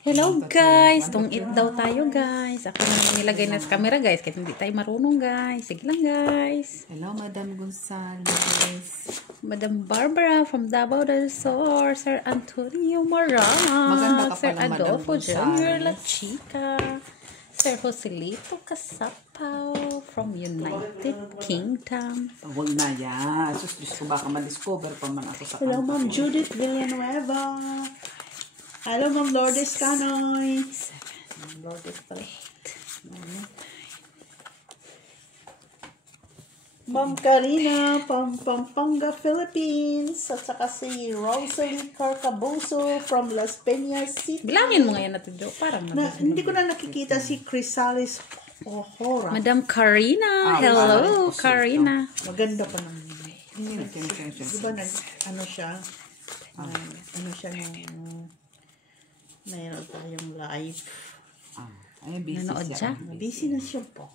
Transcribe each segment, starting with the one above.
Hello guys, tungit daw tayo guys. Ako na nilagay na sa camera guys, kahit hindi tayo marunong guys. Sige lang guys. Hello Madam Gonzales. Madam Barbara from Davao del Sur, Sir Antonio Morama, Sir Adolfo Jr. La Chica, Sir Joselito Casapaw from United Kingdom. Huwag na yan. Diyos ko baka ma-discover pa man ako sa Hello Ma'am Judith Villanueva. Hello Ma'am Lourdes Canoy. Lourdes pala. Ma'am Karina from Pampanga, Philippines. At saka si Rosalie Carcabuso from Las Peñas City. Bilangin mo ngayon natin, Jo. Parang Hindi ko na nakikita si Chrysalis Ojora. Madam Karina. Hello, Karina. Maganda pa naman. Diba Diba ano siya? Ano siya yung mayroon tayong live. Ay, busy Nanood siya? Busy na siya po.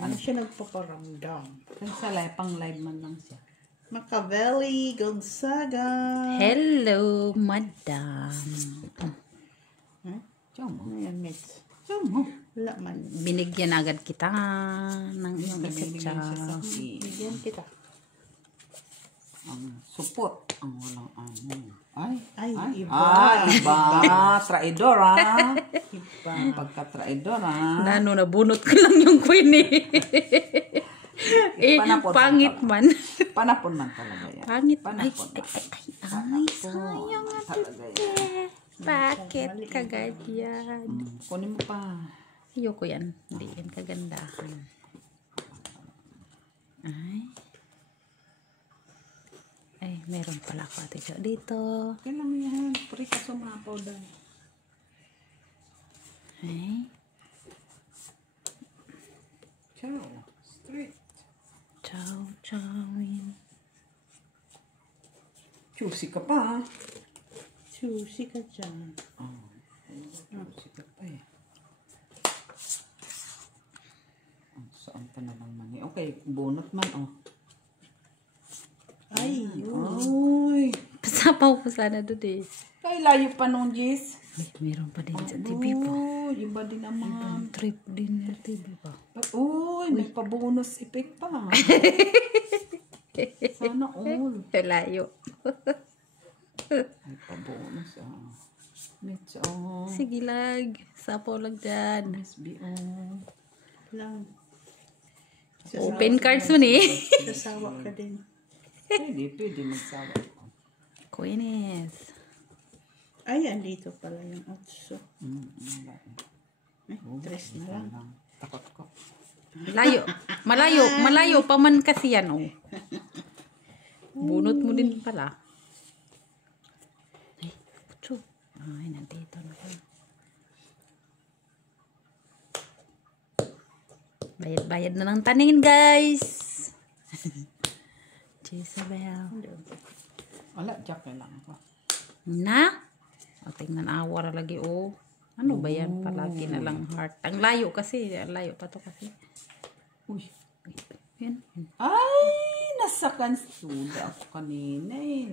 Ano siya nagpaparamdam? Sa live, pang live man lang siya. Machiavelli Gonzaga. Hello, Madam. Diyan mo. Ayan, mates. Diyan mo. Wala man. Binigyan agad kita ng iyong Binibigyan siya sa isa. Bigyan kita. ang support. Ang walang ano. Ay, iba. Iba. Traidor, ha? Iba. Ang pagka-traidor, ha? Nabunot ko lang yung queen Panapon pangit man. Panapon man talaga yan. Pangit. Panapon. Ay, sayang nga Talaga yan. Bakit kagad Kunin mo pa. Ayoko yan. Hindi yan kagandahan. Ay, meron pala ako ate Jo dito. Kailan mo yan? Puri ka sumapaw doon. Ay. Ciao. Straight. Chow. Choosy ka pa, ha? Susi ka dyan. Choosy ka pa, eh. Saan pa na lang mani? Okay, bunot man, oh. Ay, Uy. Pasapaw ko sana doon eh. Kay layo pa nung, Jis. Meron pa din sa TV po. Uy, iba din naman. Trip din sa TV pa. Uy, may pabonus effect pa. Sana all. Layo. May pabonus, ah. Mitch, oh. Sige lang. Sapaw lang dyan. SBO. lang. Open cards mo ni. Sasawa ka din. Pwede magsawa. Queenies. Ay, andito pala yung 8. Ay, 3 na lang. Takot ko. Malayo pa man kasi yan, oh. Bunot mo din pala. Ay, pucho. Ay, nandito na yan. Bayad na ng tanin, guys. Jezebel. Wala, jack lang ako. Na? O, tingnan awar lagi, oh. Ano ba yan? Palagi na lang heart. Ang layo kasi. Ang layo pa to kasi. Uy. Yan. Ay, nasa kansuda ako kanina eh.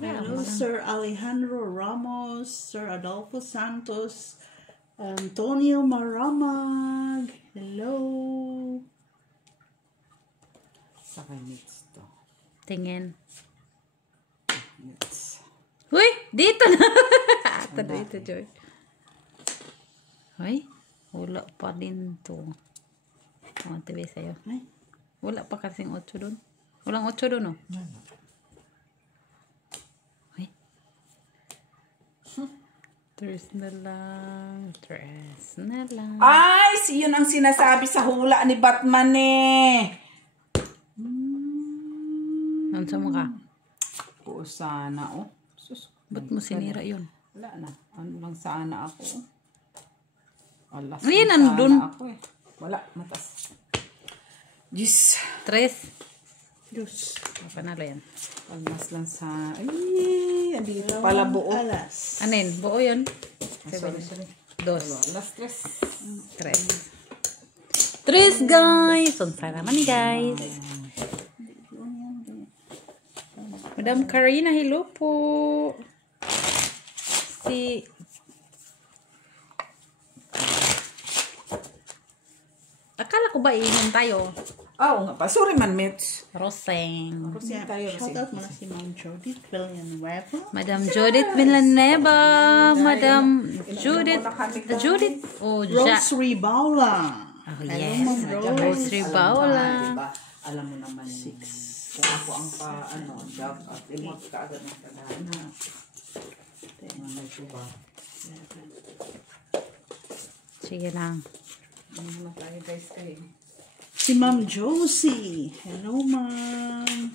Hello, Sir Alejandro Ramos, Sir Adolfo Santos, Antonio Maramag. Hello. Sa kanits to. Tingin. Nits. Uy! Dito na! Ito na ito, Joy. Ay, wala pa din to. O, tibi sa'yo. Ay, wala pa kasing 8 doon. Walang 8 doon, oh. Ay. 3 na lang. 3 na lang. Ay, yun ang sinasabi sa hula ni Batman eh. Ano sa mukha? Oo, sana, oh. Sus, Ba't mo sinira yun? wala na. Ano lang sana ako. Alas Ay, lang nandun. sana ako eh. Wala, matas. Diyos. 3. Diyos. Panalo yan. Almas lang sa... Ay, andito pala buo. Alas. Anin? Buo yun? Sorry. 2. Alas 3. 3, guys! Unsa naman ni guys? Madam Karina, hello po. si akala ko ba iinom tayo? Oo nga pa. Sorry man, Mitch. Roseng. Roseng tayo. Shout out mo na si Ma'am Judith Villanueva. Madam Judith Villanueva. Madam Judith. Oh, Rose Ribaula. Oh, yes. Rose Ribaula. Diba? Alam mo naman, kung ako ang job at remote ka agad ng tadhana. May suba. Sige lang. Ano naman tayo guys kayo? Si Ma'am Josie. Hello, Ma'am.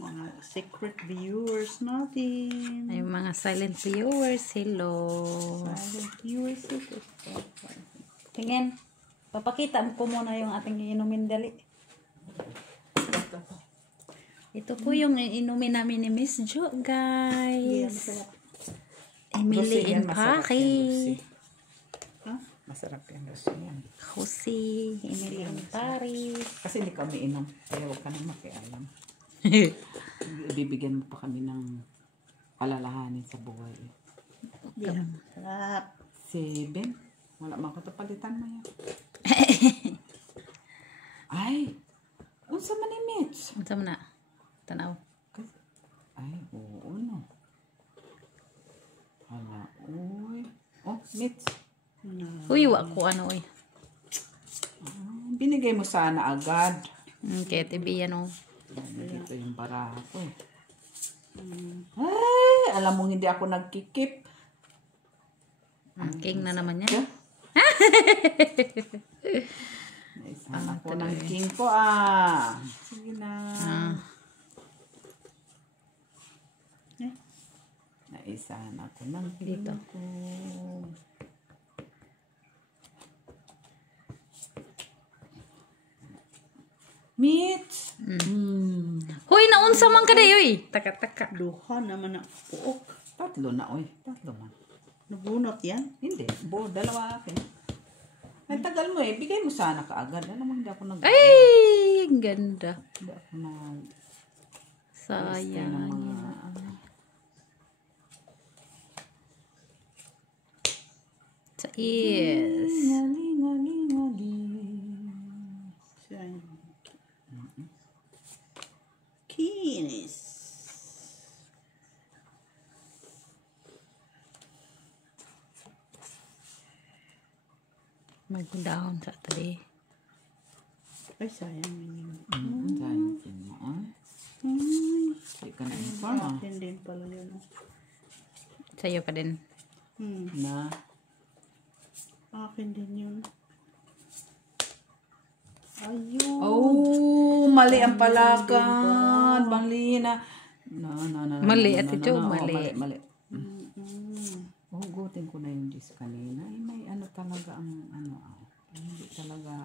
Mga secret viewers natin. Ay, mga silent viewers. Hello. Silent viewers. Tingin. Papakita ko muna yung ating inumin dali. Ito po yung inumin namin ni Miss Jo, guys. Emily Rosé yan, and masarap Paki. yan, Rosé. Masarap yan, Rosé yan. Jose, Emily and Paris. Kasi hindi kami inom. Kaya huwag ka nang makialam. Bibigyan mo pa kami ng alalahanin sa buhay. Yeah. Sarap. Si Ben, wala man ko ito palitan mo yan. Ay, unsa man ni Mitch? Unsa man na? Tanaw. Ay, oo no. Hala, uy. Oh, Mitch. Uy, wa ko ano uy. Binigay mo sana agad. Okay, tibi yan oh. Dito yung baraha ko. Ay, alam mo hindi ako nagkikip. King na naman yan. Naisama ko ng king ko Sige na. Naisahan ako ng king Dito. ko. Mitch! Hoy, naunsa man ka day uy. Taka-taka. Duha naman na puok. Tatlo na, oy. Tatlo na. Nabunot yan. Hindi. Dalawa akin. Ay, tagal mo eh. Bigay mo sana kaagad. Alam mo, hindi ako nag... Ay, ang ganda. Hindi ako nag... Sayang. ng mga... Sa is. Kinis. Mag-down sa tali. Ay, sayang yun. Sayang mo, Hindi ka na-inform, Akin din pala yun. Sa'yo pa din. Na? Akin din yun. Ayun. Oh, mali ang palakad. Bangli na. Mali, Ate Jo, mali. Mali. Hugutin ko na yung dish kanina. Ay, may ano talaga ang hindi talaga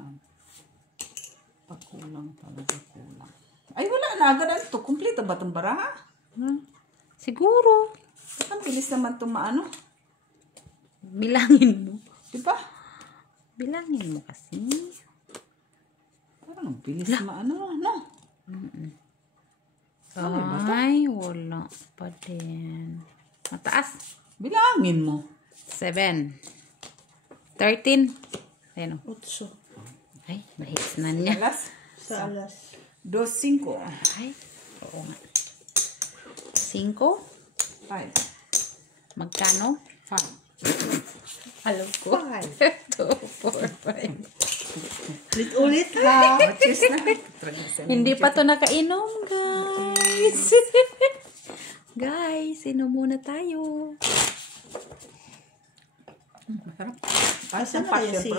pagkulang talaga kulang. Ay, wala na. Agad ito. Kumplito ba itong baraha? Siguro. Ang bilis naman itong maano. Bilangin mo. Diba? Bilangin mo kasi. Parang ang bilis maano, no? Ay, wala pa din. Mataas. Bilangin mo. 7. 13. Ayun o. 8. Ay, nahits na niya. Alas? Sa alas. 2-5. Ay, oo nga. 5. 5. Magkano? 5. Alam ko. 2, 4, 5. Ulit ha. Hindi pa to nakainom, guys. Guys, inom muna tayo. Asan na kaya si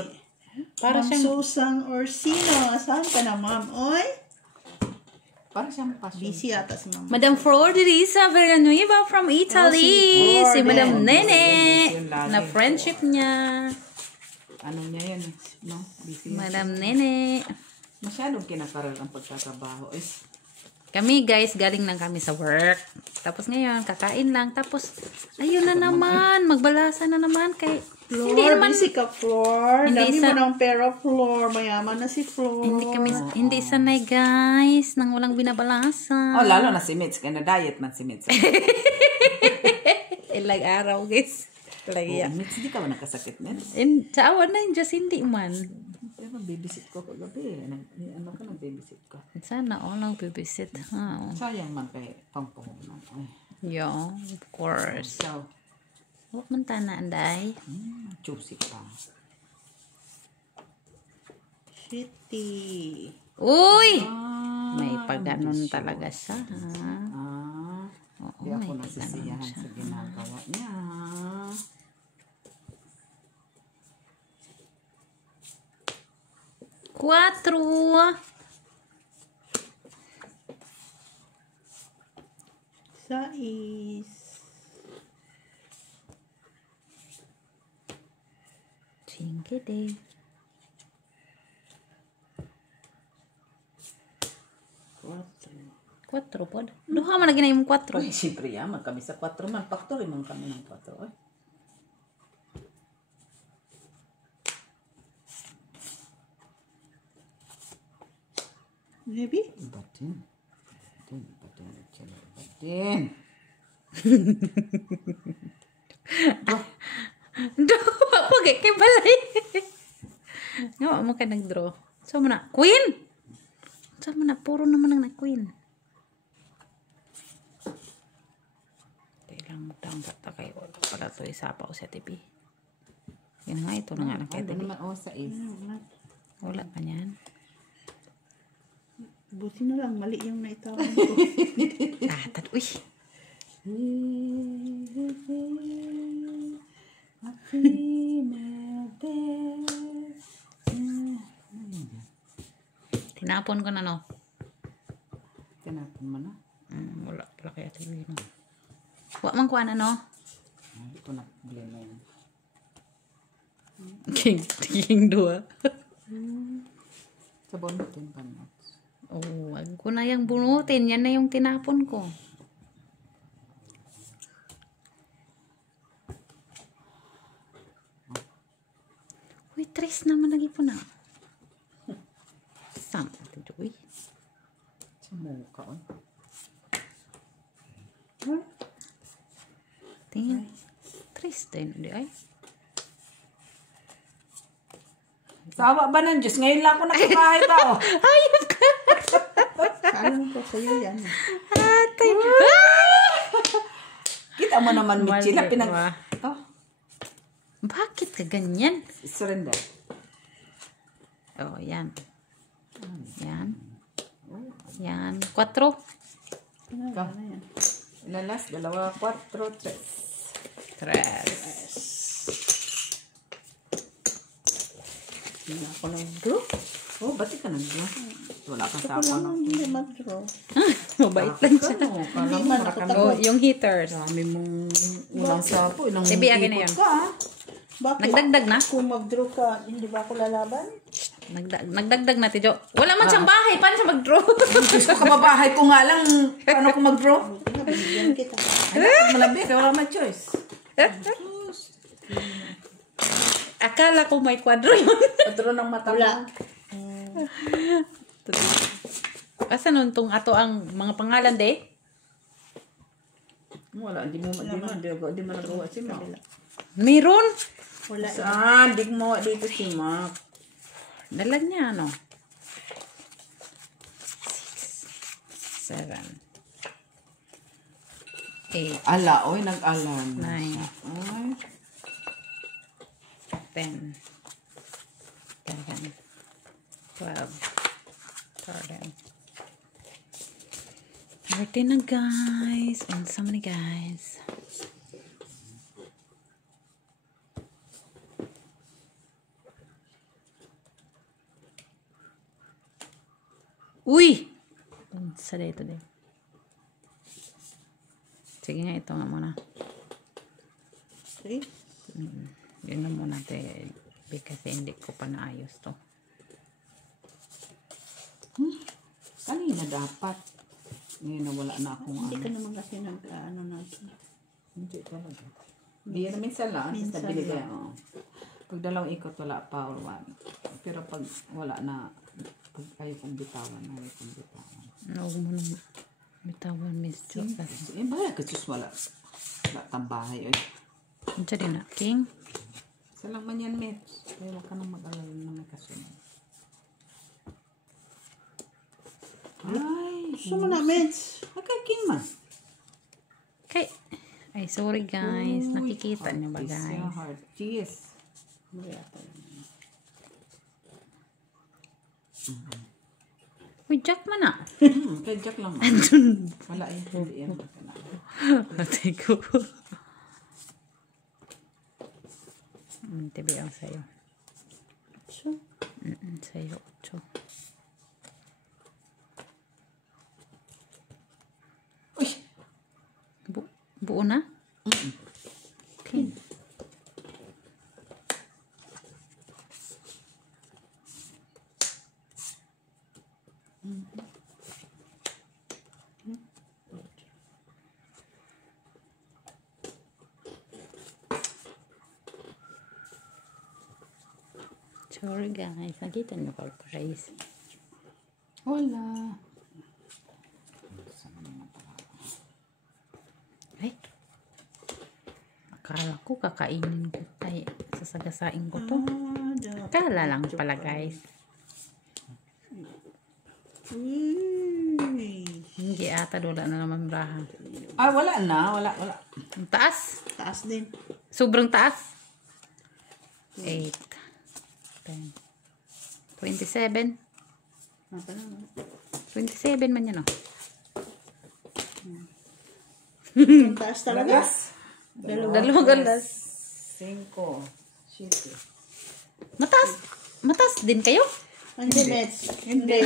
Para Ma'am siyang Susan Orsino? Saan ka na, ma'am? Oy? Para siyang passion. Busy yata si ma'am. Madam Flordelisa Villanueva from Italy. Oh, Si Madam Flor. Nene. Yun lagi. Na friendship niya. Ano niya yan, no? Busy. Madam Nene. Masyadong kinakaral ang pagtatrabaho. Kami guys, galing lang kami sa work. Tapos ngayon, kakain lang. Tapos, ayun na naman. Magbalasa na naman kay... Floor, Hindi naman... busy ka, Floor. Hindi Dami sa- mo ng pera, Floor. Mayaman na si Floor. Hindi sanay guys. Nang walang binabalasa. Oh, lalo na si Mitch. Kaya na-diet man si Mitch. like araw, guys. Like, Oo, yeah. Mitch, di ka ba nakasakit, Mitch? Sa awan na yun, just hindi man. Pero babysit ko kagabi. Ano ka, nag-babysit ka? Sana all lang bibisit. Oh. Sayang man kay pangpuhunan. Ay, Yeah, of course. so, Huwag man tana, anday. juicy pa. Shitty. Uy! Ah, May pag-ganon ambisyon. talaga siya, ha? Ah, Oo, di ako may nasisiyahan pag-ganon siya. sa ginagawa niya. Quatro! Sais. Cinque de. Quatro po. Duha man lagi na yung quatro. Ay, siyempre yaman kami sa 4 man. Factory man kami ng 4. Ay. Maybe? Batin. Batin. Duha po kay balay. Nga mo ka nag-draw. So mo na, queen! So mo na, puro naman ang na-queen. Ilang taong bata kayo. Wala pala ito isapaw sa TV. Yan nga, ito na nga lang kay Ano TV. naman o sa is? Wala pa niyan. Buti na lang, mali yung naitawan ko. Uy! Tinapon ko na, no? Tinapon mo na. Wala pala kaya TV, no? Wala man kuha na, no? Hindi ko na-blame yan. King dua. Sa bonutin pa na. Oh, wag ko na yung bunutin. Yan na yung tinapon ko. Uy, tres naman lagi po na. Sam, ito, uy. Sa mukha. Tingin. Tres din, di ay. Sawa ba ng Diyos? Ngayon lang ako nakakahay tao. Ayun ka! Alam ko sa'yo yan. Atay! Kita mo naman, Michila, Mali, pinag... wa. Oh, Bakit ka ganyan? surrender. Oh, yan. Yan. Yan. 4. Ikaw. Ilalas, 2, 4, 3. Tres. Hindi ako lang draw. Oh, ba't ka nag-draw? Wala ka sa Ako ako. lang hindi mag-draw. Mabait lang siya. Hindi man ako Oh, yung heaters. Dami mong ulang sapo. Ilang Tibi, akin na ikot yun. ka. Bakit? Nagdagdag na? Kung mag-draw ka, hindi ba ako lalaban? Nagdagdag na, Tijo. Wala man siyang bahay. Paano siya mag-draw? Diyos ko, kababahay ko nga lang. Paano ko mag-draw? Buti na, binigyan kita. Ay, malabi. Kaya wala may choice. Akala ko may kwadro yun. Patro ng mata mo. Wala. Asa nun tong ato ang mga pangalan, de? Wala, di mo nagawa si Mac. Meron. Wala. Saan? Di mo dito si Mac. Dala niya, ano? 6, 7, 8, Ala, oy, nag-alarm. 9, Ay, 10, 11, 12, 13. 13 na, guys. And so many guys. Uy! Sa dito din. Sige nga, ito nga muna. Okay. Yun na muna, te. Kasi hindi ko pa naayos to. kanina dapat. Ngayon na wala na akong Hindi ka ano. naman kasi nag-ano natin. Hindi talaga. Hindi na minsan lang. Minsan Minsan nabili lang. kaya. Pag dalawang ikot, wala pa or one. Pero pag wala na, pag ayaw kong bitawan, ayaw kong bitawan. Huwag mo nang bitawan, Miss Jo. Eh, bahala ka, sus, wala. Wala tambahay. Ay. Diyan din na, King. Isa lang man yan, Mitch. Kaya wag ka nang mag-alala na may kasunod. Ay, Gusto mo na, Mitch? King man. Okay. Ay, sorry guys. Uy, Nakikita niyo ba hearties guys? yan, hearties. Uy, Jack man na. Kaya Jack lang man. Wala yan. Hindi yan. Patay ko. Tibi ang sayo. Sayo. Uy! Buo na? Okay. Sorry guys, nakita niyo pa price. Wala. Ay. Akala ko kakainin ko. Ay, sasagasain ko to. Akala lang pala guys. Hindi ata, wala na naman braha. Ah, wala na. Wala. Ang taas. Taas din. Sobrang taas. 8. 10. 27. 27 man yan, oh. Ang taas talaga. Dalawang galas. 5. 7. Mataas din kayo? Hindi, Mitch. Hindi.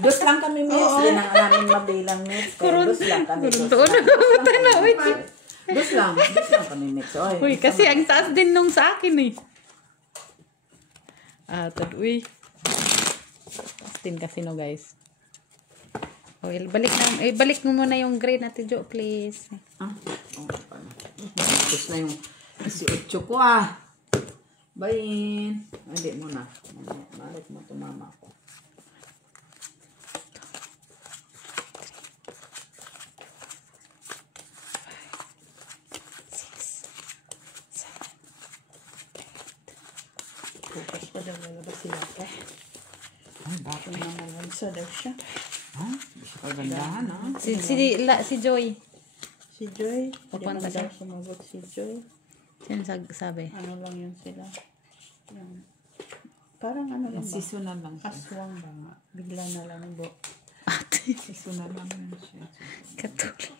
Dos lang kami, Mitch. Hindi na namin mabilang, Mitch. Dos lang kami. Dos lang kami, Mitch. Uy, kasi ang taas din nung sa akin, eh. Uy. Taas din kasi, no, guys. Okay, balik mo muna yung grade natin, Jo, please. Dos na yung 18 ko, Bayin. Hindi mo na. Balik mo, tumama ko. Bukas pa daw lalabas sila. Ay, bakit na? Nalansa daw siya. Gusto ka gandahan, Si Joy. Si Joy. Pupunta Hindi man siya. daw sumagot si Joy. Sino sabi? Ano lang yun sila. Yung, parang ano lang ba? Seasonal lang siya. Aswang ba nga. Bigla na lang bo. Ate. Seasonal lang yun siya. Katulad.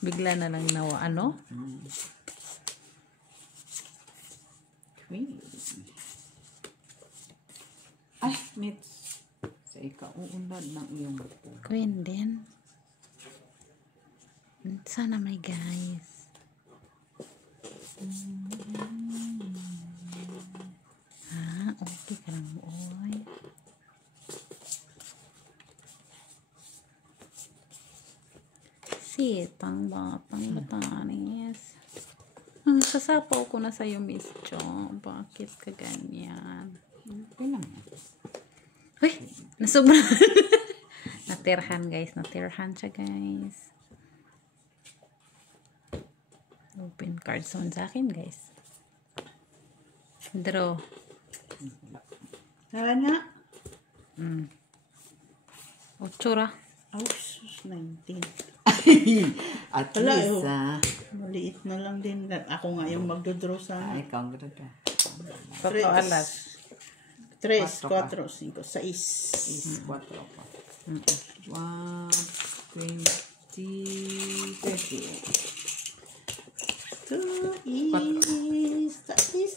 Bigla na lang nawa. Ano? Queen. Ay, Mitch. Sa ikauunlad ng iyong buko. Queen din. Sana may guys. Okay ka lang, oy. Sitang batang batanis. Sasapaw ko na sa'yo, Miss Jo. Bakit ka ganyan? Okay lang. Uy, nasobra. Natirhan, guys. Natirhan siya, guys. Open cards on sa akin, guys. Draw. Hala nga. 8 ra. Oh, sus, 19. At Wala, least, maliit na lang din. Ako nga yung magdodraw sana. ay, ikaw ganda ka. 3, 4, 5, 6. 4 pa. 1, 20, 30. Tais.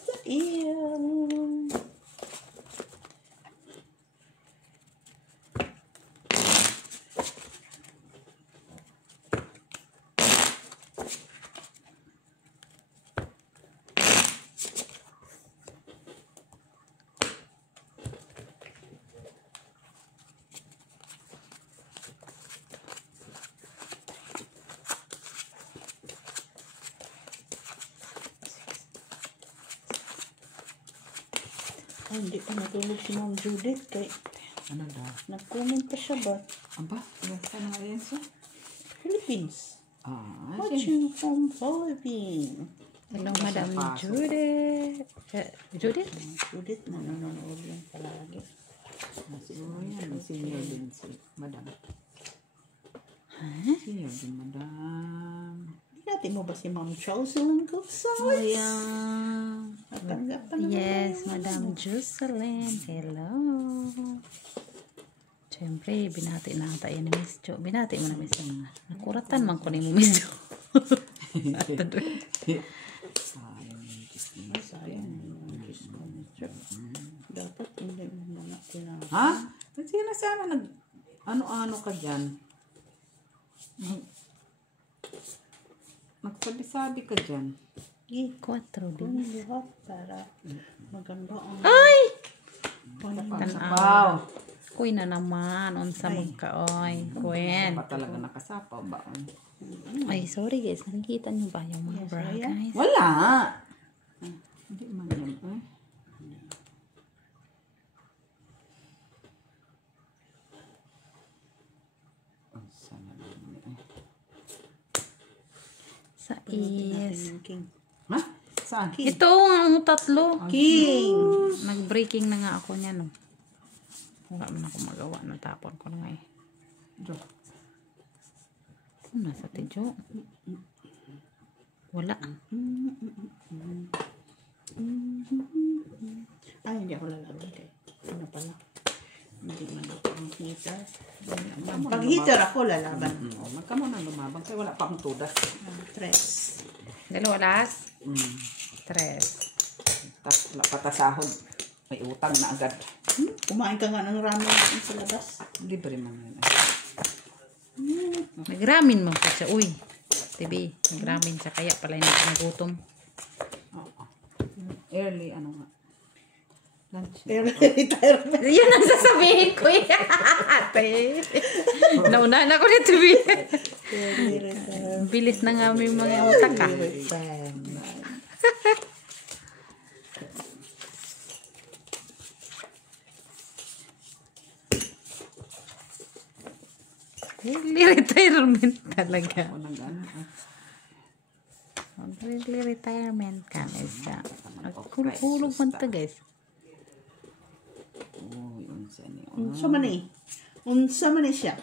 Ay, hindi pa natulog si Ma'am Judith kay Ano daw? nag-comment pa siya ba? Aba, saan nga yan siya? Philippines. Watching from Philippines. Hello, Madam Judith. Judith? Judith, nanonood yan palagi. Siguro yan. Senior din si Madam. Senior din, Madam. Dati mo ba si Ma'am Jocelyn Cookson? yeah. Natanggap pa naman. Yes, Madam Jocelyn. Hello. Siyempre, binati na ata yan ni Miss Jo. Binati mo na Miss Jo. Nakuratan man ko ni mo Miss Jo. Sayang. Dapat hindi mo na tinapos. Ha? Sige na sana ano-ano ka dyan. Magsabi-sabi ka dyan. 4 din. Lahat para maganda ang Ay! Wow! Kuy na naman. Unsa mo ka, oy. Kwen. Pa talaga nakasapaw ba? Ay, sorry guys. Nakikita niyo ba yung mga bra, guys? Wala! Hindi man yan. Sana naman Sa is. King. Ha? Saan? Ito ang tatlo. King! Nag-breaking na nga ako niya, no. Wala man ako magawa. Natapon ko na nga eh. Jo. Ano nasa tiyo? Wala. Ay, hindi ako lalaban kay. Ano pala? Hindi man ako ang heater. Pag heater ako lalaban. Magkamo na lumabang kaya wala pa akong tudas. Tres. Dalawa last. 3. Tapos wala pa tasahod. May utang na agad. Kumain ka nga ng ramen sa labas. Libre man yun. Nagramin mo pa siya. Uy. Tibi. Nagramin siya. Kaya pala hindi siya nagutom. Oo. Early, ano nga. Lunch. Early retirement. Yan ang sasabihin ko eh. Ate. Nauna na ko ni Tibi. Early retirement. Bilis na nga may mga utak ka. Early retirement talaga. Ako nang ano. Early retirement ka. Hulog man ito guys. Oh, yun siya niyo. Unsa man eh. Unsa man eh siya.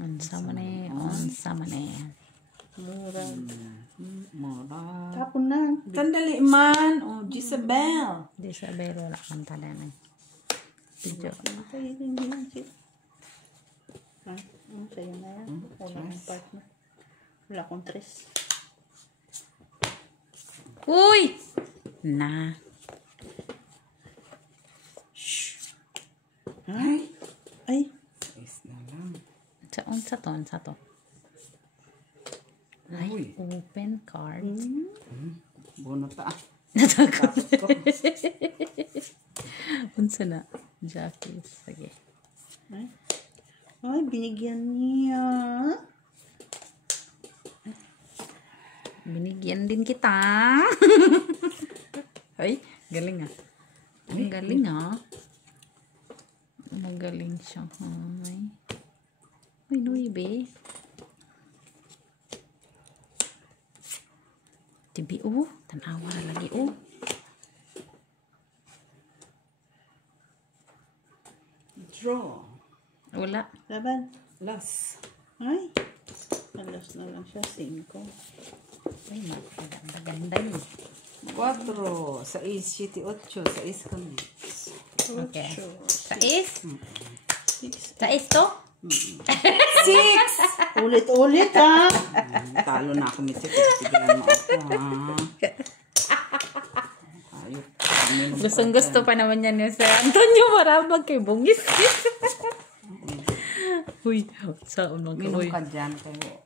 Unsa man eh. Unsa man eh. Mura. Mura. Tapon na. Sandali man. Oh, Jezebel. Di sa bero wala kang talanay. Video. Ay, hindi lang siya. Ha? Sa'yo na yan. Wala akong partner. Wala akong tres. Uy! Na. Ay! Ay! Is na lang. Unsa to? Ay, Uy. open card. Bono ta. Natakot. Tapos ko. Unsa na? Jackie. Sige. Ay! Ay, binigyan niya. Binigyan din kita. Ay, galing ah. Ang galing ah. Magaling siya. Ay. Uy, Nuibe. Tibi oh. Tanawa na lagi oh. Draw. Wala. Laban. Last. Ay! Alas na lang siya. 5. Ay, maganda yun. 4, 6, 7, 8, 6 kami. Okay. Sais? 6. Sais to? 6! Ulit-ulit ha! Talo na ako, Mitsi. Tigilan mo ako, ha? Ayok. Gustong-gusto pa naman yan yung Sir Antonio Marabag kay Bungis. Uy, saan mag Minom ka dyan kayo.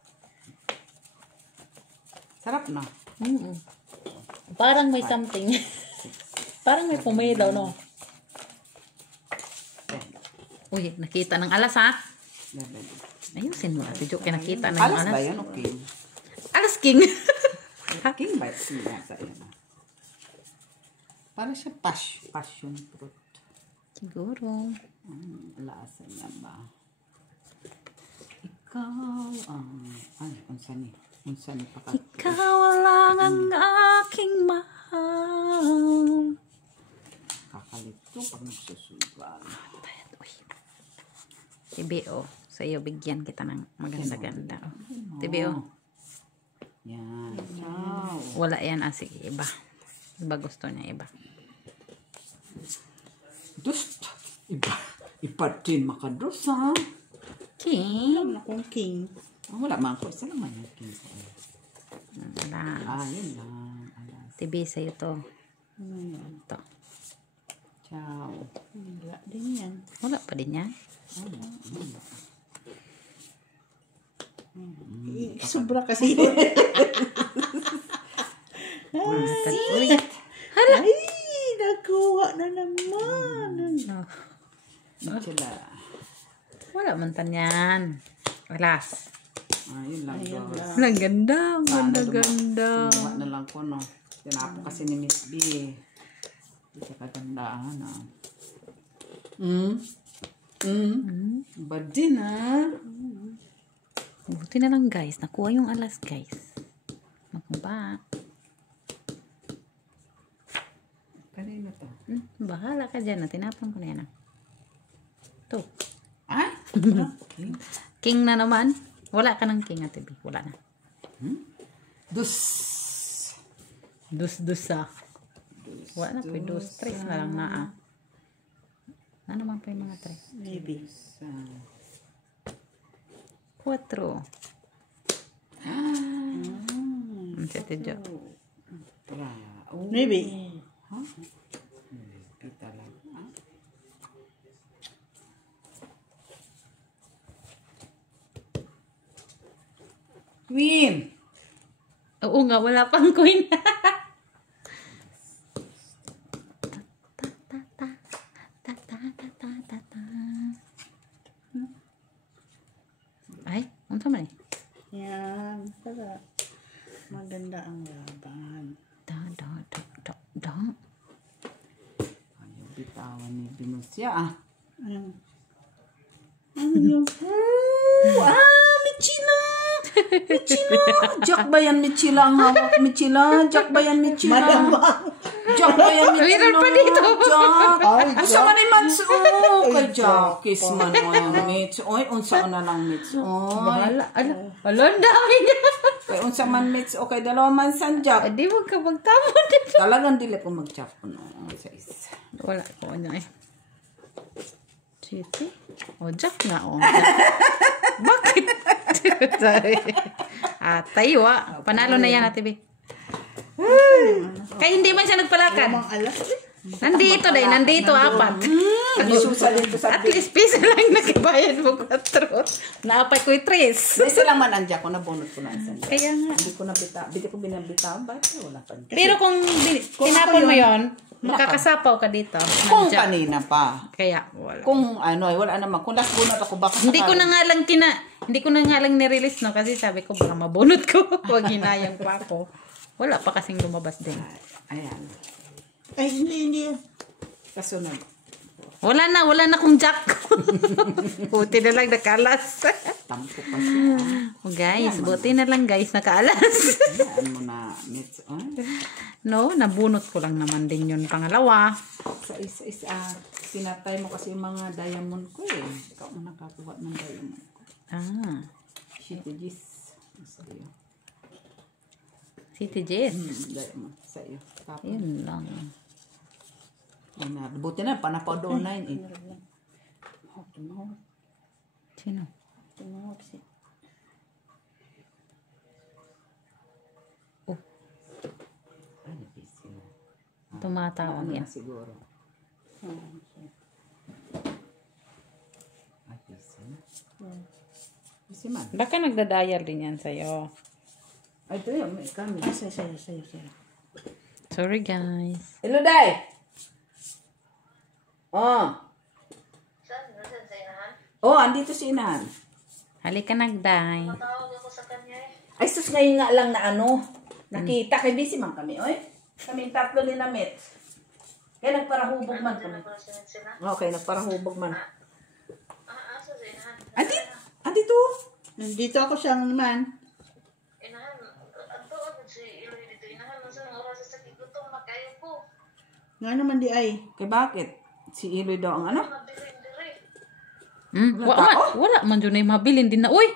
Sarap na. Parang may something. Parang may pumilaw, no? Uy, nakita ng alas, ha? Ayusin mo. Si Joke, nakita ng Alas alas. ba yan? Okay. Alas king. King ba? Nasa yan. Para siya passion fruit. Siguro. Lasa niya ba? Ikaw ang... Ay, kung saan eh. Unsa ni pa Ikaw lang ang aking mahal. kakalito pag nagsusugal. TBO, sa'yo bigyan kita ng maganda-ganda. TBO. Yan. Ciao. Wala yan. Sige, iba. Iba gusto niya, iba. Dus, iba din makados ha. King. Alam na kung king. Wala man ko. Isa lang man yung king. Wala. Yun lang. Alas. TB, sa'yo to. Ito. Ciao. Wala din yan. Wala pa din yan. Sobra kasi. Uy. Ay, nakuha na naman. Sila. Wala man tan yan. Alas. Yun lang. Diyos. Ang ganda. Ang ganda-ganda. Sumuha na lang ko, no. Tinapon kasi ni Miss B. Hindi siya kagandaan, ha. Ba din, ha? Buti na lang guys. Nakuha yung alas guys. Makaba. Kanina to. Bahala ka dyan. Tinapon ko na yan. Ito. Ay? King na naman. Wala ka ng king at TV. Wala na. Dus. Dus-dusa. Wala na po. Dus. Tres na lang na ah. Ano naman pa yung mga tres? Maybe. Cuatro. Ang sete dyan. Maybe. Kita lang. Queen! Oo nga. Wala pang queen. Ay, ano sa man eh? Yan. Para maganda ang laban. Da. Ayaw bitawan ni Binusya, ah. Ano? Ano yun? Michila! Michila! Jack ba yan, Michila? Ang hawak, Michila? Jack ba yan, Michila? Jack ba yan, Michila? Meron pa dito. Jack! Ay, Unsa man ay Mats? Oh, kay Jack. Kiss man mo yung Mits. Oy, unsa ka na lang, Mits. Oy. Bahala. Wala, ang dami niya. Kay unsa man, Mits. Okay, dalawa man san Jack. Di mo ka magtapon dito. Talagang dili ko mag-Jack. Sa isa. Wala ko ano eh. Chiti? O, Jack nga o. Bakit? Sorry. Tayo panalo na yan Ate B. Kaya hindi man siya nagpalakad. Lamang alas. Nandito dahil, nandito apat. Isusa dito sa At least piso lang nakibayad mo 4. Naapay ko'y 3. Isa lang man ang Jack ko, nabunot ko na isa. Kaya nga. Hindi ko nabita, hindi ko binabita, bakit wala pa. Pero kung tinapon mo yon, makakasapaw ka dito. Kung Nandiyan. kanina pa. Kaya wala. Kung ano, wala naman. Kung last bunot ako, baka Hindi ko na nga lang nirelease no kasi sabi ko baka mabunot ko. Huwag hinayang pa ako. Wala pa kasing lumabas din. Ayan. Ay, hindi. Kasunod. Wala na kung Jack. Buti na lang nakalas. Tampo pa siya. Oh, guys, buti na lang guys nakaalas. Ayan mo na, Mitz. No, nabunot ko lang naman din yun pangalawa. Sa isa, sinatay mo kasi yung mga diamond ko eh. Ikaw ang nakakuha ng diamond ko. City G's. Sa'yo. City Jess. Diamond. Sa'yo. Tapos, Yun lang. buti na, panapadoon na yun eh. Sino? Oh, Ano, busy na. tumatawag Ano yan. na siguro. Ay, busy na. Busy man. Baka nagda-dial din yan sa'yo. Ay, ito yun, may kami. Sa'yo. Sorry guys. Hello, Day! Andito si Inahan. Halika nagday. Ay, sus, ngayon nga lang na ano, nakita, kay busy man kami, oy. Kaming tatlo ni Namit. Kaya nagparahubog man kami. Okay, nagparahubog man. Andito. Nandito ako siyang naman. Nga naman di ay. Kay bakit? Si Iloy daw ang ano? Wala man dyan ay mabilin din na. Uy!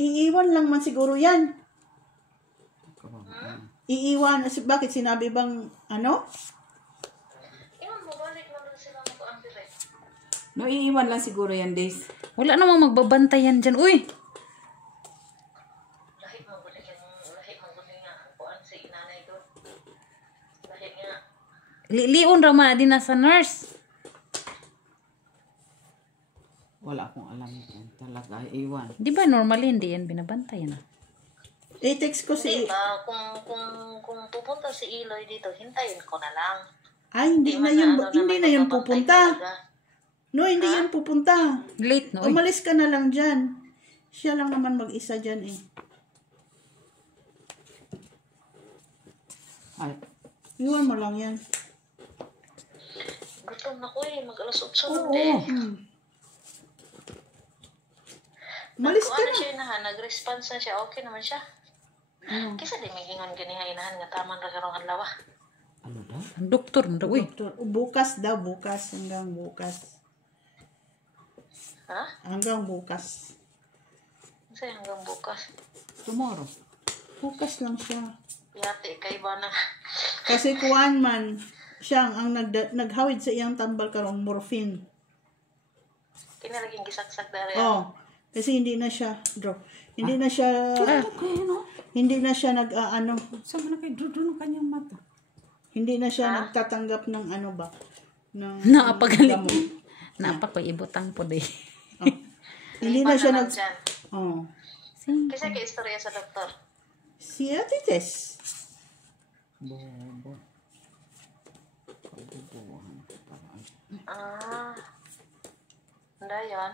Iiwan lang man siguro yan. Iiwan. Bakit sinabi bang ano? No, iiwan lang siguro yan, Days. Wala namang magbabantayan dyan. Uy! Lion raman din na sa nurse. Wala akong alam kung talaga iiwan. Di ba normally hindi yan binabantayan? I-text ko Hindi ba, kung pupunta si Iloy dito, hintayin ko na lang. Ay, hindi na yun pupunta. No, hindi yan pupunta. Late no? Umalis ka na lang dyan. Siya lang naman mag-isa dyan eh. Ay, Iwan mo lang yan. Gutom na ko eh, mag-alas 8 Oo. eh. Umalis ka Kung ano na. siya inahan, nag-response na siya, okay naman siya. Kisa di may ingon ganiha inahan nga taman na karong lawa. ano daw? Ang doktor mo daw. Uy! Bukas daw, bukas. Hanggang bukas. Ha? Hanggang bukas. Kasi hanggang bukas. Tomorrow. Bukas lang siya. Yate, kay ba na? Kasi kuwan man, siya ang naghawid sa iyang tambal karong morphine. Kinalaging gisaksak dari. Oh, kasi hindi na siya, hindi na siya, hindi na siya nag-ano, Saan mo na kayo? Doon ang kanyang mata. hindi na siya nagtatanggap ng ano ba, ng Napagalit. gamot. Napa ko ibutang po day. Oh. Hindi na siya nag, Dyan. oh. Kasi kay istorya sa doktor. Si Ate Tess. Bobo. Ah. Handa yun.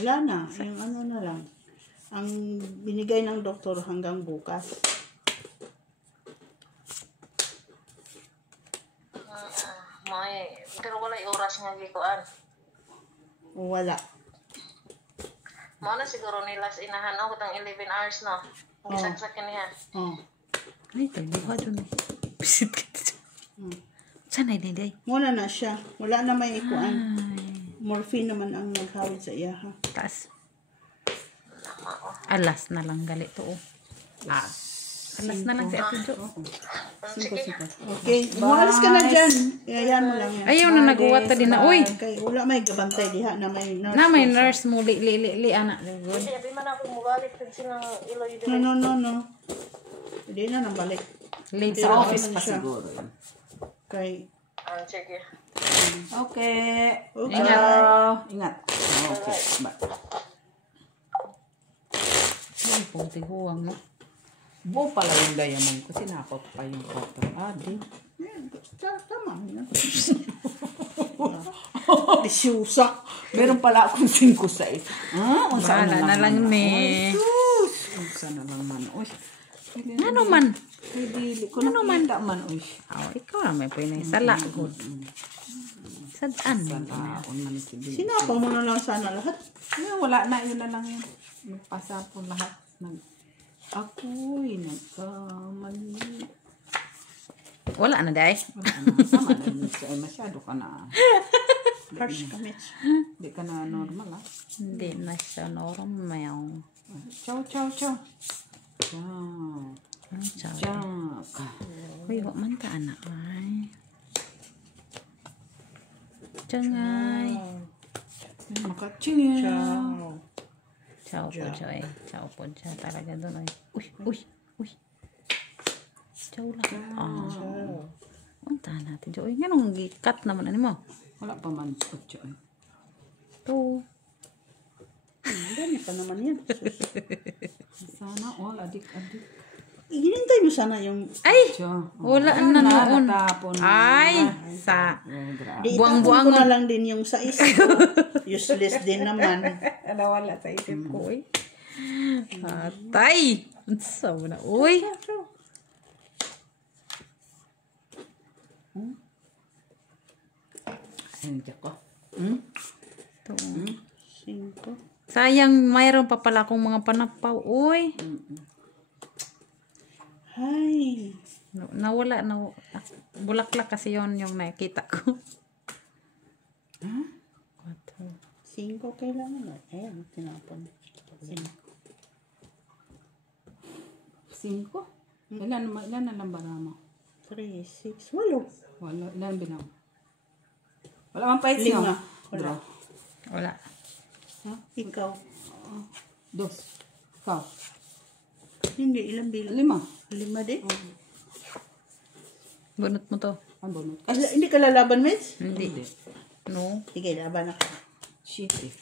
Wala na, yung ano na lang. Ang binigay ng doktor hanggang bukas. Pero wala yung oras nga gikuan. Wala. Mo na siguro nila inahan ako tang 11 hours no. Gisaksak niya. Oh. Ay, tayo dyan eh. Pisit ka dito. Sanay din day. Muna na siya. Wala na may ikuan. Morphine naman ang naghawid sa iya, ha? Taas. Alas na lang galit to. Alas na lang si Ate Jo. Sige. Okay. Umalis ka na dyan. Iyayan mo lang yan. Ayaw na nag-uwata din na. Uy! Okay. Wala may gabantay diha na may nurse. Na may nurse mo. Li, anak. Good. Sabi man ako mubalik pag silang Iloy No, din. no. Hindi na nabalik. Late Sa na. office pa siguro. Yun. Kay, Sige. Okay. Okay. Ingat. Okay. Bye. Ay, pong tiguang mo. Buo pala yung diamond ko. Sinakot pa yung photo. Di. tama. Disyusa. Meron pala akong 5-6. Unsa Bahala na lang ni. Unsa na lang man. Uy. Ano man? Ay, dili ko nakita man. Uy. Ikaw na may pinay-sala. Good. Sadaan mo. Salaon man si Dili. Sinapa mo na lang sana lahat. Wala na. Yun na lang yun. Nagpasa po lahat. Ako'y nagkamali. Wala na day. Sama na yun. Ay, masyado ka na. Harsh ka, Mitch. Di ka na normal, ah. Hindi na siya normal. Ciao. Ciao. Ang tsaka. Ciao. Uy, wak man ta anak ay. Tiyangay. Makaching. Ciao. Ciao po siya eh. Ciao po siya talaga doon. Uy. Ciao lang. Ciao. Unta natin. Uy, ganun gikat naman. Ano mo? Wala pa man. Ocho. Ito. Dami pa naman yan. Sana all. Adik. Ginintay mo sana yung... Ay! Ciao. Wala na noon. Natapon. Ay! Sa... Di Buang-buang ko na lang din yung sais ko. Useless din naman. Wala sa isip ko. Uy. Atay! Unsa mo na. Uy! Hindi ko. Ito. 5. Sayang, mayroon pa pala akong mga panapaw. Uy! Hi. Nawala. Bulaklak kasi yon yung nakita ko. Ha? 5 kailangan. Ayan, tinapon. 5? Ilan na lang ba mo? 3, 6, 8. Wala, ilan binaw? Wala man pa ito. 5. Wala. Wala. Ha? Ikaw. 2. Ikaw? Hindi, ilang bilang? 5. 5 din? Bunot mo to. Ang bunot. Hindi ka lalaban, Mitch? Hindi. No. Sige, laban ako. Shit eh.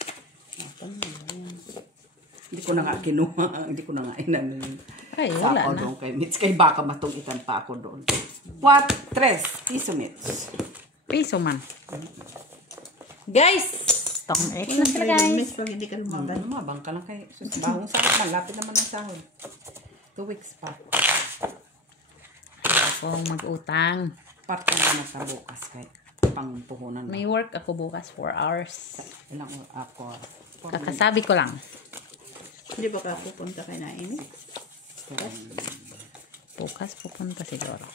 Hindi ko na nga kinuha. Hindi ko na nga inamin. Ay, wala Sapaw na. doon kay Mitch. Kay baka matungitan pa ako doon. 4 piso, Mitch. Piso man. Guys! Tong X na sila, guys. Mitch, pag hindi ka lumaban. Lumabang ka lang kay bahong sahod. Malapit naman ang sahod. 2 weeks pa. Akong mag-utang. Part na na sa bukas kay pangpuhunan. May work ako bukas 4 hours. Ilang ako. Kakasabi ko lang. Hindi ba ka pupunta kay Naimi? Bukas pupunta siguro.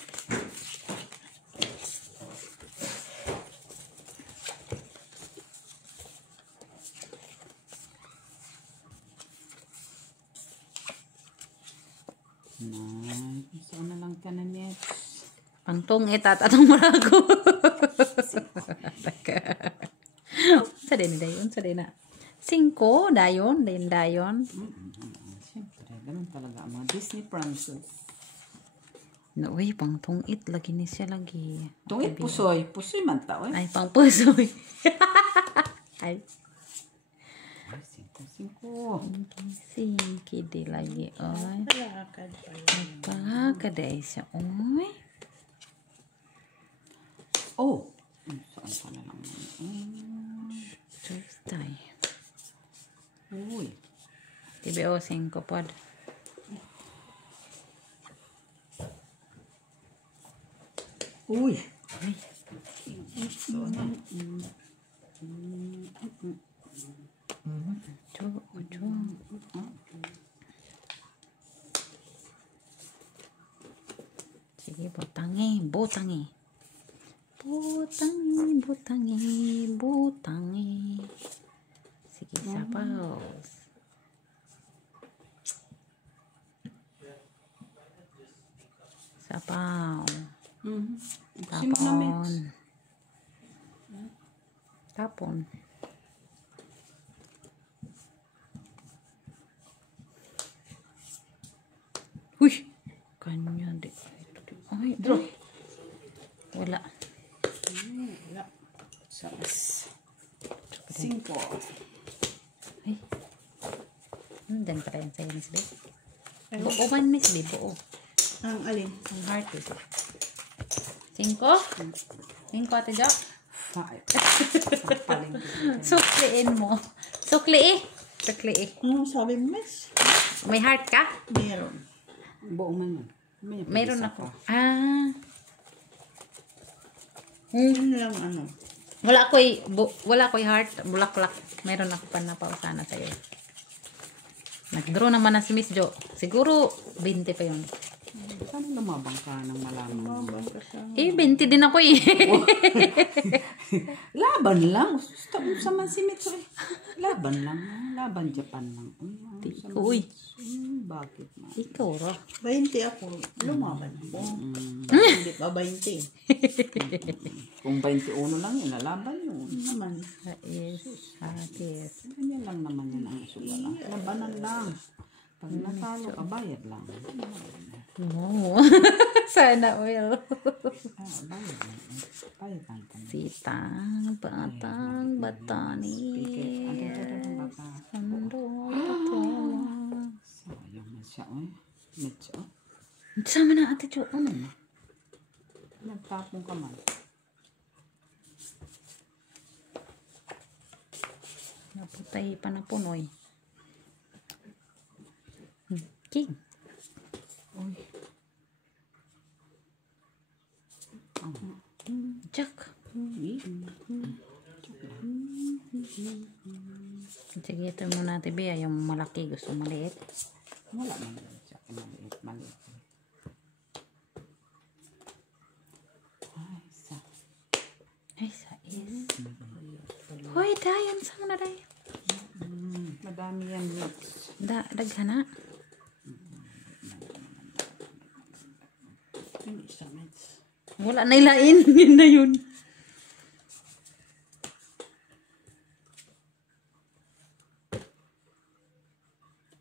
Saan na lang ka na, Mitch? Pangtong itatong mo lang ako. Sa din dayon, sa din na. 5 dayon, dayon. Siyempre, ganun talaga ang mga Disney princess. No, uy, pangtong it lagi ni siya lagi. Tungit pusoy. Pusoy man tao eh. Ay, pang pusoy. Ay, 5. singki lagi. Oy. Palakad pala. Pagkaday siya. Oy. Oh! Saan pa na lang? Tuesday. Uy. TBO 5 pod. Uy. Ocho. Sige, butangi. Butangi. Sige, sapaw. Sapaw. Tapon. Tapon. Uy! Kanya di. Ay, Draw. wala. Wala. 5. Ay. Dan pala yan sa'yo, Miss B. Buo man, Miss B. Buo. Ang alin? Ang heart is. 5? 5, Ate Jo? 5. Sukliin mo. Sukli. Ano sabi mo, Mitch? May heart ka? Meron. Buong man yun. Meron isa ako. pa. Yun lang ano. Wala ko'y heart. Bulaklak. Meron ako pa na pausana sa'yo. Nag-draw naman na si Miss Jo. Siguro 20 pa yun. Saan lumabang ka ng malaman? Mabang ka siya. 20 din ako eh. Laban lang. Sa man si Mitch eh. Laban lang. Laban Japan lang. Uy. Bakit na? Ikaw ra. 20 ako. Lumaban ako. Hindi pa 20. Kung 21 lang yun, lalaban yun. Naman. Hatis. Ganyan lang naman yun ang suga lang. Labanan lang. Pag natalo ka, bayad lang. No. Sana oil. Bayad lang. Bayad lang kami. Sitang, batang, batani. Ang ganda ng baka. Sando, patola. Sayang na siya, eh. Mitch, oh. Sama na Ate Jo. Ano na? Nagtapong ka man. Naputay pa na punoy. King. Uy. Jack. Sige, ito muna natin, Bea. Yung malaki, gusto maliit. Wala man yun siya. Maliit, maliit. dayan sang na day. Madami yan mix. Daghana. Yung isang meds. Wala na ilain. Yun na yun.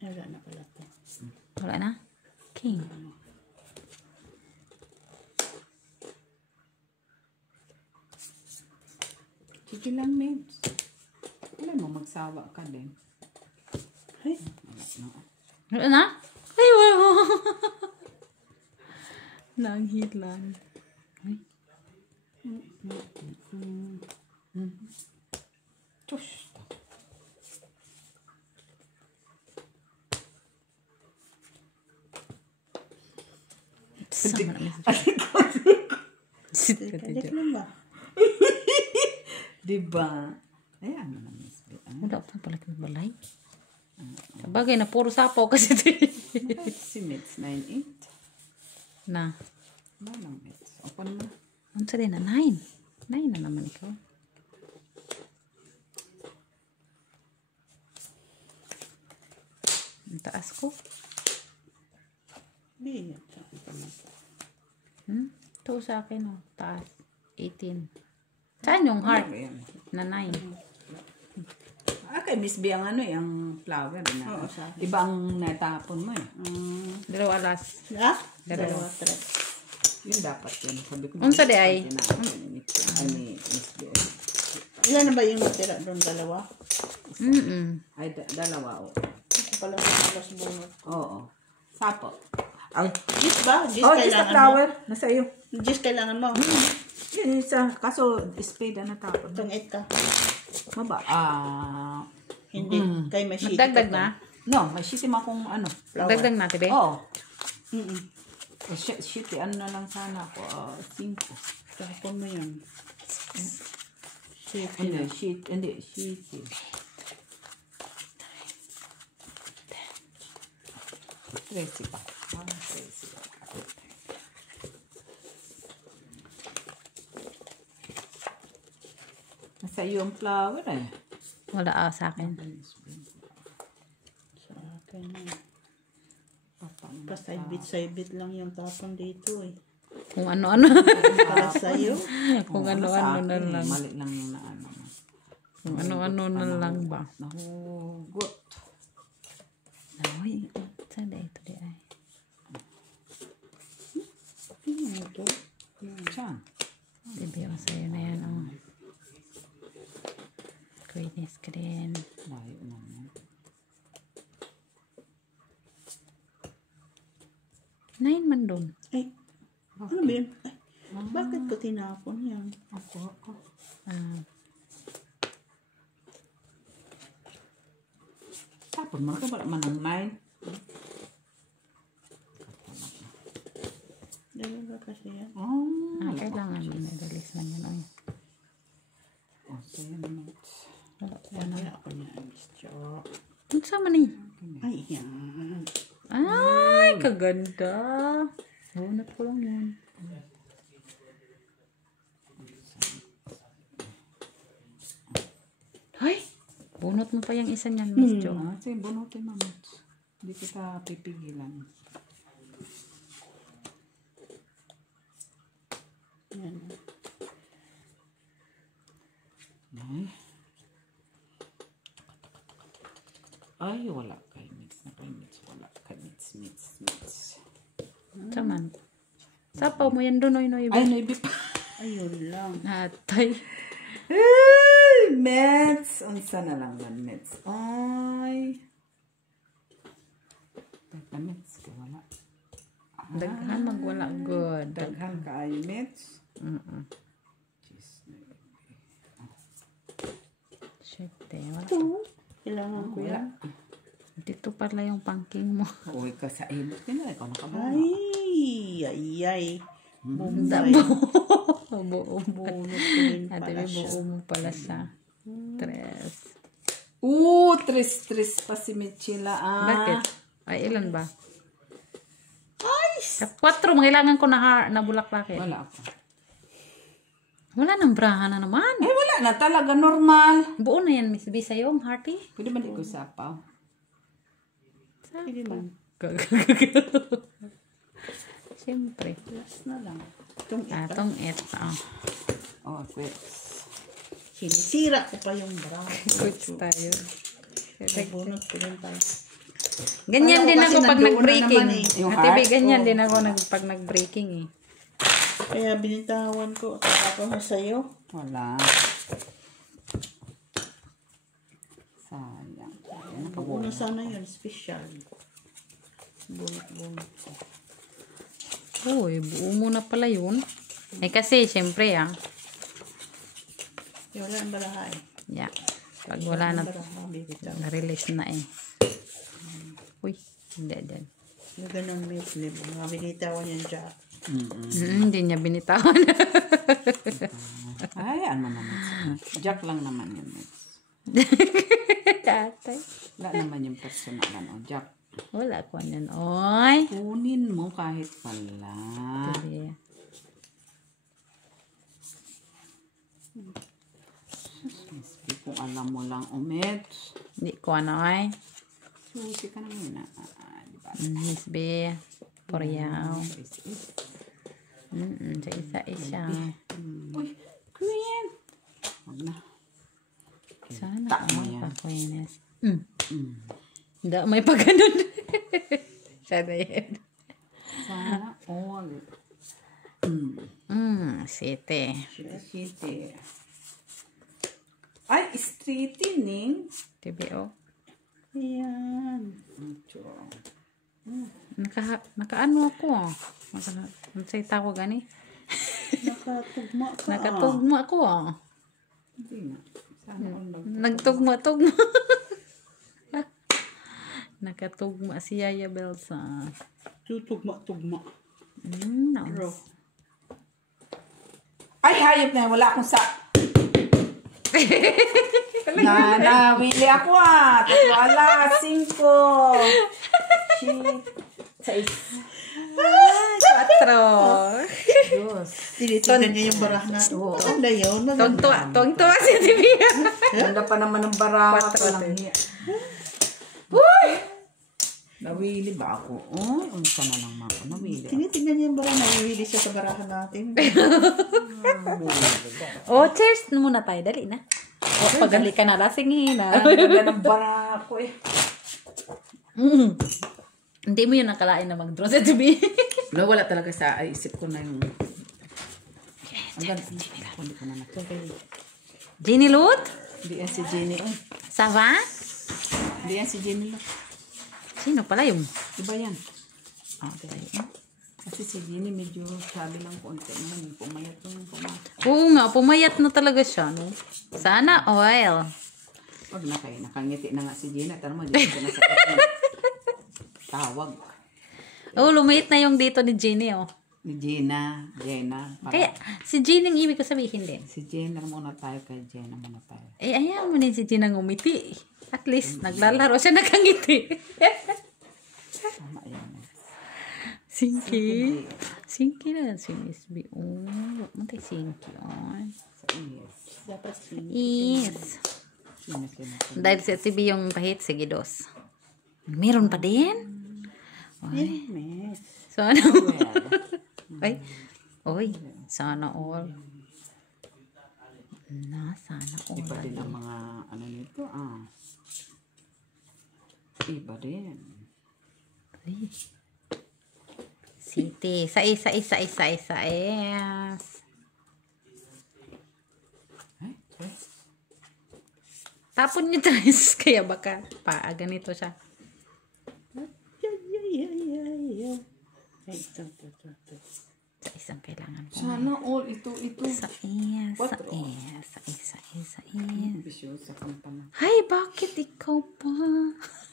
Wala na pala to. Wala na. King. Sige lang, meds. Wala mo, magsawa ka din. Ay, Wala na? Ay, wala. Nanghit lang. Ay. Tush. Sama na. Sit ka kalik dyan. lang ba? Diba? Ayan mo na, Miss B. Wala pa pala kang balay. Bagay na puro sapaw kasi ito. Si meds 9-8. Na. Walang meds. Open mo. Ano sa din na? 9. 9 na naman ikaw. Ang taas ko. Hindi. Ito sa akin, oh. Taas. 18. Saan yung heart? Ayan. Na 9. Kay Miss B ang ano eh, ang flower. Na. Oo, sa akin. Iba ang natapon mo eh. Dalawa alas. Ah? Dalawa. Yun dapat yun. Sabi ko, Unsa di ay? Ay, ni Miss B. Ilan na ba yung natira doon? Dalawa? Ay, dalawa o. Ito pala sa alas bunot. Oo. Sapo. Ay. Gis ba? Gis Oh, just a kailangan flower. mo? Nasa iyo. Gis kailangan mo? Yun, isa. Kaso, spade na natapon. Itong 8 ka. Maba. Hindi. Kay may sheet. Magdagdag ka na? No, may shitty akong ano. Flower. Magdagdag na, tibe? Oo. Mm-mm. Shitty, ano na lang sana ako. 5. Tapon mo yan. Sheet. Hindi, shitty. Tracy pa. Tracy. Nasa iyo ang flower eh. Wala sa akin. Sa akin yan. Paside-bit lang yung tapon dito eh. Kung ano-ano. Para sa'yo. Kung ano-ano na lang. Mali lang yung naano. Kung ano-ano na lang ba? Nahugot. Ay, saan da ito di ay? Ano ito? Saan? Bibi, o sa'yo na yan, oh. Greatness ka din. Layo naman. 9 man doon. Ay, ano ba yun? Ay, bakit ko tinapon yan? Ako. Tapos man ka wala man ang 9. Dalawa kasi yan. Kailangan mo na-release man yan, oy. So yun naman. Wala ko Wala na. ako niya, Miss Jo. Ano sa man eh? Ay, yan. Ay, kaganda. Bunot ko lang yun. Ay, bunot mo pa yung isa niyan, Miss Jo. Sige, bunutin mo. Hindi kita pipigilan. Yan. Ay, wala kay mix. Wala kay mix. Saman. Sapaw mo yan doon, noy. Ay, naibi pa. Ayun lang. Natay. Ay, meds. Unsa na lang man, meds. Ay. Teka, meds ka wala. Daghan magwala good. Daghan ka ay meds. Shit, wala. Kailangan ko yan. Dito pala yung pangking mo. Uy, ka sa ibot. Kaya ikaw nakabawa. Ay. Buo. Bunot ko din Ate, pala may siya. buo mo pala sa 3. Tres pa si Michila. Bakit? Ay, ilan ba? Ay! Sa 4, mangailangan ko na bulaklak eh. Wala ako. Wala nang braha na naman. Eh, wala na talaga. Normal. Buo na yan, Miss B, sa'yo, hearty. Pwede ba di ko sapaw? Pwede man. Siyempre. Last na lang. Itong Atong ito. Oh, quit. sinisira ko pa yung bra. Quits tayo. Nagbunot ko din tayo. Ganyan Wala din ko kasi ako pag nandoon na nag-breaking. naman eh. Yung Ate B, heart? ganyan Oo. din ako pag nag-breaking eh. Kaya binitawan ko. Tapos na sa'yo. Wala. Sayang. Una sana yun. Special. Bunot-bunot. Uy, buo muna pala yun. Eh kasi, syempre Wala ang balaha eh. Yeah. Pag wala na, Balaha, bibitaw. na-release na eh. Uy, hindi. Yung ganun milk. Mga binitawan yung jack. Hindi niya binitawan. Ay, ano naman. Jack lang naman yun. Tatay. Wala naman yung personal. Ano, Jack. Wala ko yan. Oy. Kunin mo kahit pala. Sige. Hindi kung alam mo lang, Umet. Hindi ko oy. Susi ka na muna. Diba? Miss B. Poryaw. Is. Sa isa-isa. Uy, Queen. Huwag na. Sana Tama all yan. pa-queeness. Hindi, may pag-ganun. Sana yan. Sana all. Sete. Shitty. Ay, straightening. TBO. Ayan. Ito. Nakaano ako. Nagsay tawag gani. Nakatugma ka. Nakatugma ako. Hindi na. Sana all lang. Nagtugma-tugma. Nakatugma si Yaya Belsa. Tutugma-tugma. Nice. Ay, hayop na. Wala akong sa... Nawili ako Tatlo alas. 5. Shit. 4. Diyos. Tinitignan niya yung baraha natin. Oo. Maganda yun. Maganda. Tuwang-tuwa si Tibia. Ganda pa naman ng baraha. Quatro, Walang te. hiya. Uy! Nawili ba ako? Oh, unsa na lang ako. Nawili. Tinitignan niya yung baraha. Nawiwili siya sa baraha natin. Cheers muna tayo. Dali na. Pagali ka na. Lasingin na. Ang ganda ng baraha ko eh. Hindi mo yun nakalain na mag-draw sa TV. No, wala talaga sa isip ko na yung... Ang ganda. Hindi ko na nakita. Jenny Lut? Hindi yan si Jenny. Oh. Sava? Hindi yan si Jenny. Sino pala yung? Iba yan. Okay. Kasi si Jenny medyo sabi lang konti naman. Pumayat yung pumayat. Oo nga, pumayat na talaga siya, no? Sana oil. Huwag na kayo. Nakangiti na nga si Jenny. Tara mo, dito na sa tawag. Oh, lumait na yung dito ni Jenny, oh. Ni Jenna. Kaya, si Jenny ang ibig ko sabihin din. Si Jenna muna tayo. Kay Jenna muna tayo. Eh, ayaw mo din si Jenny ngumiti. At least, naglalaro siya nakangiti. Tama yan. Sinky. Sinky na si Miss B. Oh, matay Sinky, oh. Yes. Dapat Yes. Sino. Dahil si TV yung pahit, sige 2. Meron pa din? Oy. Sana. Oy. Oy. Sana all. Sana all. Iba din ang mga ano nito. Iba din. Ay. City. Sais. Ay, Tapon niyo guys. Kaya baka ganito siya. Ay, ito. Sa isang kailangan ko. sana all ito. Sa iya. Quatro. Ambisyosa kang pala. Ay, bakit ikaw pa?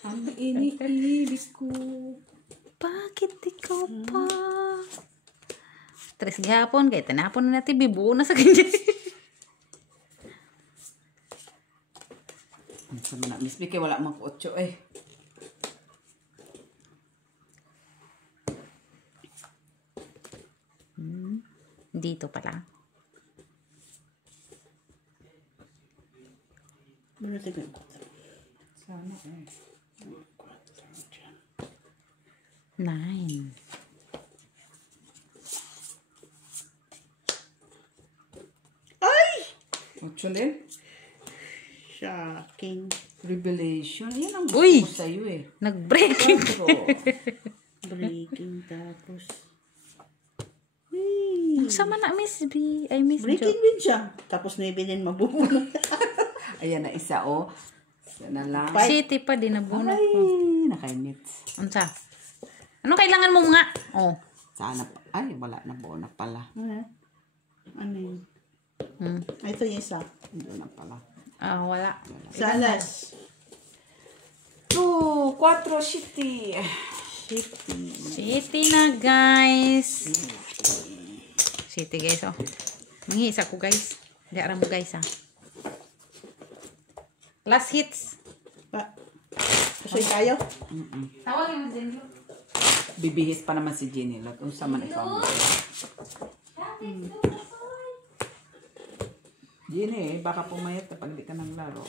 Ang iniibig ko. Bakit ikaw pa? Tres gihapon, kaya tinapon na natin, bibuo na sa kanya. Sama na. Miss Vicky, wala mang 8 eh. Dito pala. Pero tignan ko. Sana eh. 9. Ay! 8 din? Shocking. Revelation. Yan ang gusto Uy! ko sa'yo eh. Nag-breaking. 4. Breaking tapos. Sama na, Miss B. Ay, Miss Breaking Jo. din siya. Tapos 9 din mabubunot. Ayan na isa oh. Isa na lang. City pa din, nabunot Ay, ko. nakainit. Unsa? Ano kailangan mo nga? Oh. Sana pa. Ay, wala na buo na pala. Ano yun? Hmm. Ay, ito yung isa. Hindi na pala. Ah, wala. Salas. 2, 4, city. City na, guys. City, guys, oh. Mangis ako, guys. Hindi aram mo, guys, ah. Last hits. Kasi tayo? Tawagin mo din yun. Bibihis pa naman si Jenny. Kung sa man ikaw. Jenny, baka pumayat kapag di ka nang laro.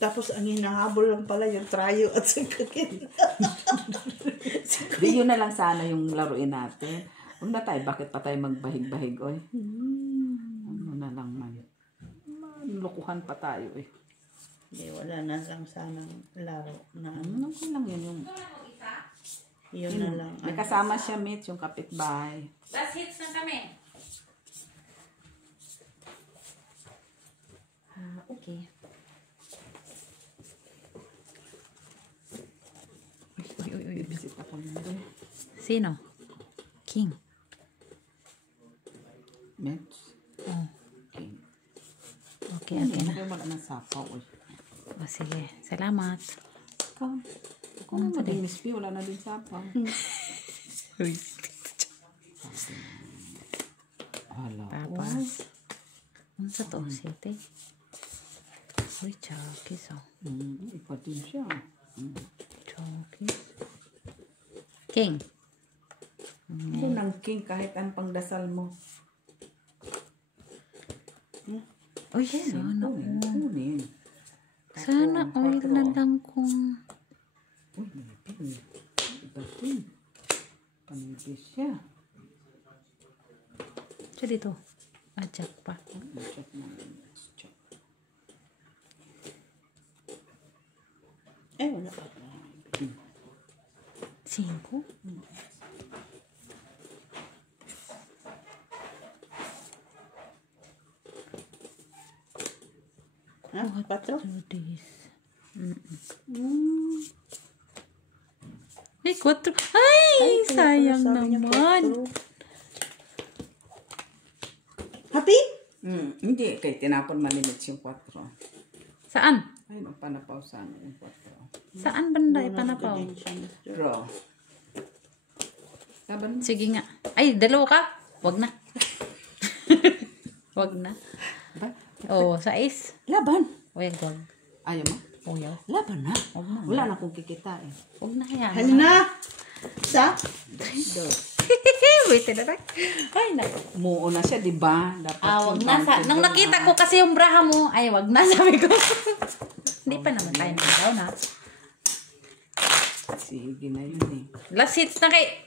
Tapos ang hinahabol lang pala yung trayo at sikakin. Di yun na lang sana yung laruin natin. Huwag na tayo, bakit pa tayo magbahig-bahig, oy? Ano na lang man. Lukuhan pa tayo, eh. Hindi, wala na lang sanang laro na Ano ko lang yun yung... yun na lang. May kasama siya, Mitch, yung kapitbahay. Last hits na kami. Ah, okay. Uy. Bibisit ako nito. Sino? King. Mitch. Oh. King. Okay, okay na. Hindi wala ng sapaw, eh. O, sige. Salamat. Ikaw. Ako na din, Miss P, wala na din sapaw. Uy. Hala. Tapos. Ano sa to? City? Uy, chokis, oh. Ipa din siya. Chokis. King. Ako ng king kahit ang pangdasal mo. Uy, sana Kunin. Sana oil na lang kung... Uy, maybe. Iba din. Panibis siya. Siya dito. Check pa. Check na. Check. Wala pa. 5? Ha? 4? Ay, 4. Ay, sayang naman. Happy? Hindi, kay tinapon malimit yung 4. Saan? Ay, magpanapaw sana yung 4. Saan banda ipanapaw? Draw. Saban? Sige nga. Ay, dalawa ka? Wag na. Wag na. Ba? Oh, 6. Laban. Wag. Ayaw mo? Uyaw. Laban na. Wala na akong kikita eh. Wag na yan. Hal na! Sa? Wait na lang. Ay, naku. Muo na siya, di ba? Dapat Wag yung na. counted Nung doon, nakita ko kasi yung braha mo, ay, wag na, sabi ko. Hindi pa naman tayo nagaw na. Sige na yun eh. Last hits na kay...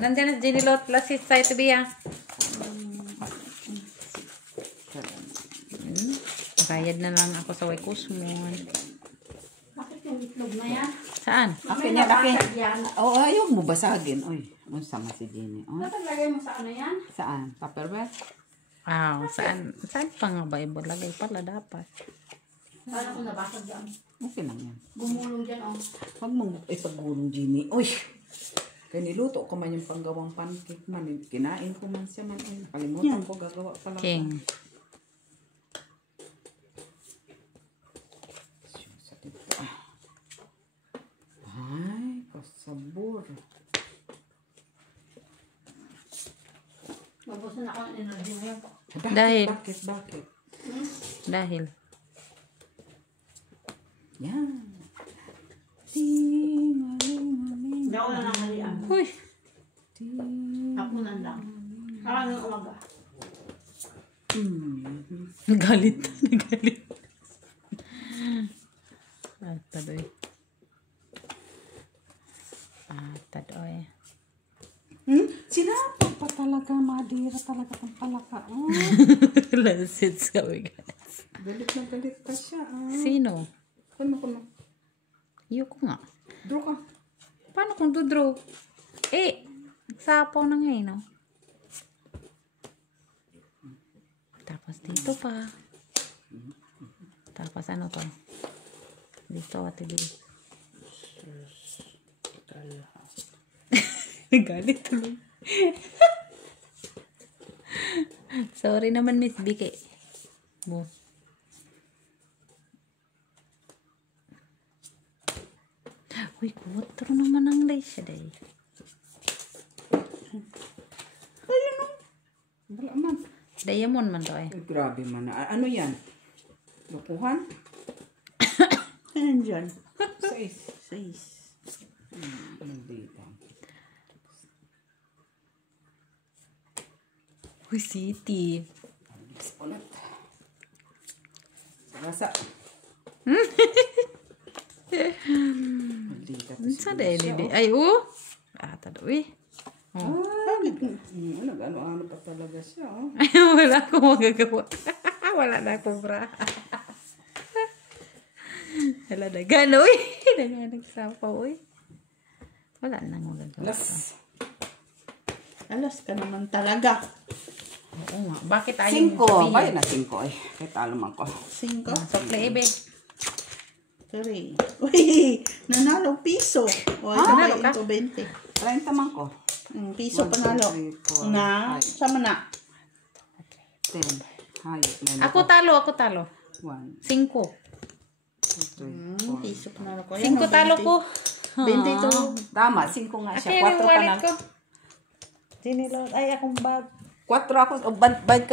Nandiyan na Jenny Lot. Last hits tayo to be, ah. Bayad na lang ako sa Waikusmon. Bakit yung itlog na yan? Saan? Akin yan, akin. Oo, ayaw mo basagin. Uy, sama si Jenny. Oh. Lagay mo sa ano yan? Saan? Tupperware? Wow, saan pa nga ba ibalagay pala dapat? Paano kung nabasag yan? Okay lang yan. Gumulong dyan, oh. Huwag mong ipagulong, Jenny. Uy! Kaya niluto ko man yung panggawang pancake man. Kinain ko man siya man. Ay, nakalimutan ko, gagawa pala ko. King. Sa dito. Ay, kasabor. Mabusan ako ng energy ngayon. Bakit? Dahil- Bakit? Dahil. Yan. Daw na lang halian. Uy. Ako na lang. Parang yung umaga. Nagalit. Nagalit. Tadoy. Tadoy. Sinapag pa talaga. Madira talaga ng palaka. Oh. Lasit sabi guys. Galit na galit pa siya. Sino? Kuno. Yuko nga. Draw ka. Paano kung dodraw? Sapaw na ngayon, no? Tapos dito pa. Tapos ano to? Dito, ate dito. Galit tuloy. Sorry naman, Miss Bike. Mo. Uy, kutro naman ang day siya day. Ayun o. Wala man. Diamond man to eh. Ay, grabe man. Ano yan? Lukuhan? Ayan dyan. 6. 6. Nandito. Uy, city. Ulit. Rasa. Sa day di. Ay, tadoy. Ano pa talaga siya, oh. Wala akong magagawa. Wala na akong bra. Wala na gano'y. Nagsapaw, uy. Wala na akong magagawa. Alas ka naman talaga. Oo nga. Bakit ayaw mo 5. Bayan na 5 eh. Kahit talo man ko. 5. Sokle, ebe. 3. Uy, nanalo piso. O, nanalo ka? ito 20. 30 man ko. Piso 1, panalo. 2, 3, 4, Na, 5, sama na. 10. Hayop. Ako talo. 1, 5. 2, 3, 4. Piso panalo ko. 5 talo ko. 20 to. Tama, 5 nga siya. Ate, 4 yung ka wallet na. ko. Sinilot. Ay, akong bag. 4 ako. Bayad ka